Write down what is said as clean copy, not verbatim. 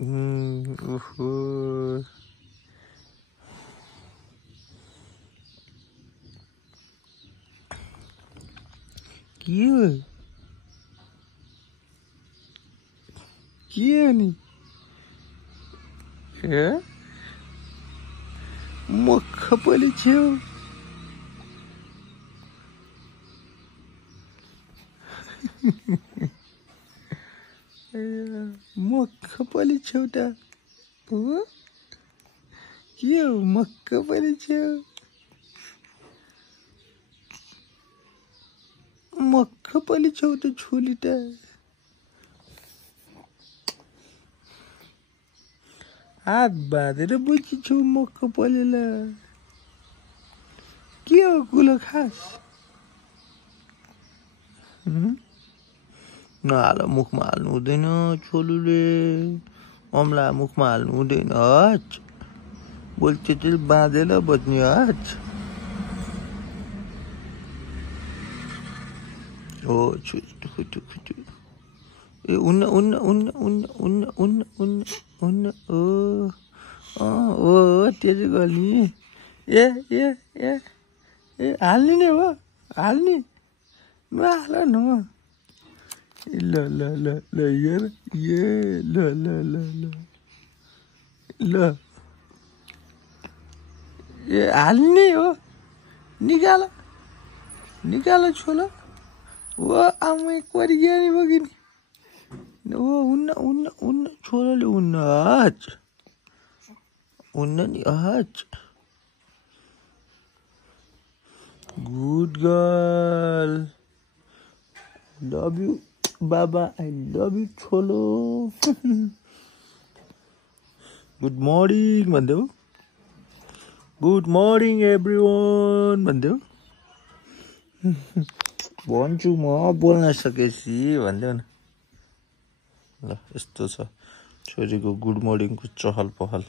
ओहो के हो नि मख पनि छेउ मख पनि छेउ त के हो मख पनि छेउ मख पनि छेउ त छोली त हात बाँधेर बुझी छेउ मख पलेला के हो कुलो खास नहाल मुखमा हाल्नु हुँदैन छोलुले अम्ला मुखमा हाल्नु हुँदैन हच बोल त्यसले बाँधेर बज्ने हच हो छुटु खुटु खुटु ए उन्न उन्न उन्न उन्न उन्न उन्न उन्न उन्न ओ त्यो चाहिँ गर्ने ए ए ए ए हाल्ने नै हो हाल्ने नहाल न ल ल ल ल यार ये ल ल ल ल ल ए हाल्ने हो निकाल निकाल छोला वो आमै कोरियानी बगिनी ओ उन्न उन्न उन्न छोराले उन्न हच उन्न नि हच गुड गर्ल लभ यू बाबा आई लभ यू छोलो गुड मर्निङ भन्देऊ गुड मर्निङ एभ्रिवान भन्देऊ भन्छु म बोल्न सकेपछि भन्देऊ न ल यस्तो छ छोरीको गुड मर्निङको चहल पहल